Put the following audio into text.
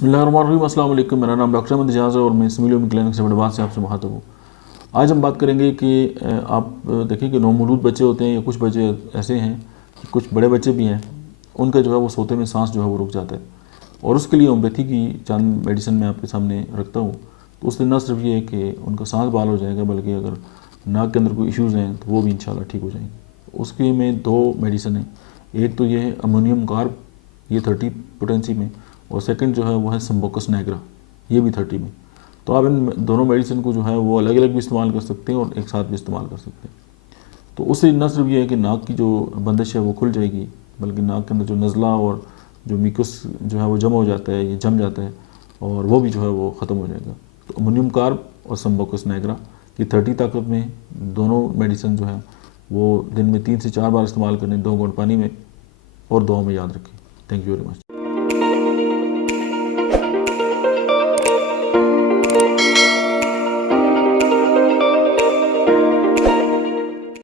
बिस्मिल्लाहिर्रहमानिर्रहीम, अस्सलाम वालेकुम। मेरा नाम डॉक्टर अहमद एजाज है और मैं सिमिलिया क्लिनिक से बात से आपसे मुखातब हूँ। आज हम बात करेंगे कि आप देखिए कि नौमौलूद बच्चे होते हैं या कुछ बच्चे ऐसे हैं कि कुछ बड़े बच्चे भी हैं, उनका जो है वो सोते में सांस जो है वो रुक जाता है और उसके लिए होम्योपैथी की चंद मेडिसिन मैं आपके सामने रखता हूँ। तो उससे न सिर्फ ये है कि उनका सांस बहाल हो जाएगा, बल्कि अगर नाक के अंदर कोई इश्यूज़ हैं तो वो भी इंशाल्लाह ठीक हो जाएंगे। उसके में दो मेडिसिन हैं। एक तो ये है अमोनियम कार्ब, ये 30 पोटेंसी में, और सेकंड जो है वो है संबोकस नैग्रा, ये भी 30 में। तो आप इन दोनों मेडिसिन को जो है वो अलग अलग भी इस्तेमाल कर सकते हैं और एक साथ भी इस्तेमाल कर सकते हैं। तो उससे न सिर्फ ये है कि नाक की जो बंदिश है वो खुल जाएगी, बल्कि नाक के अंदर जो नज़ला और जो मिकस जो है वो जमा हो जाता है, ये जम जाता है, और वो भी जो है वो ख़त्म हो जाएगा। तो अमोनियम कार्ब और संबोकस नैग्रा की 30 ताकत में दोनों मेडिसिन जो है वो दिन में 3 से 4 बार इस्तेमाल करें, 2 घूंट पानी में, और दुआ में याद रखें। Thank you very much.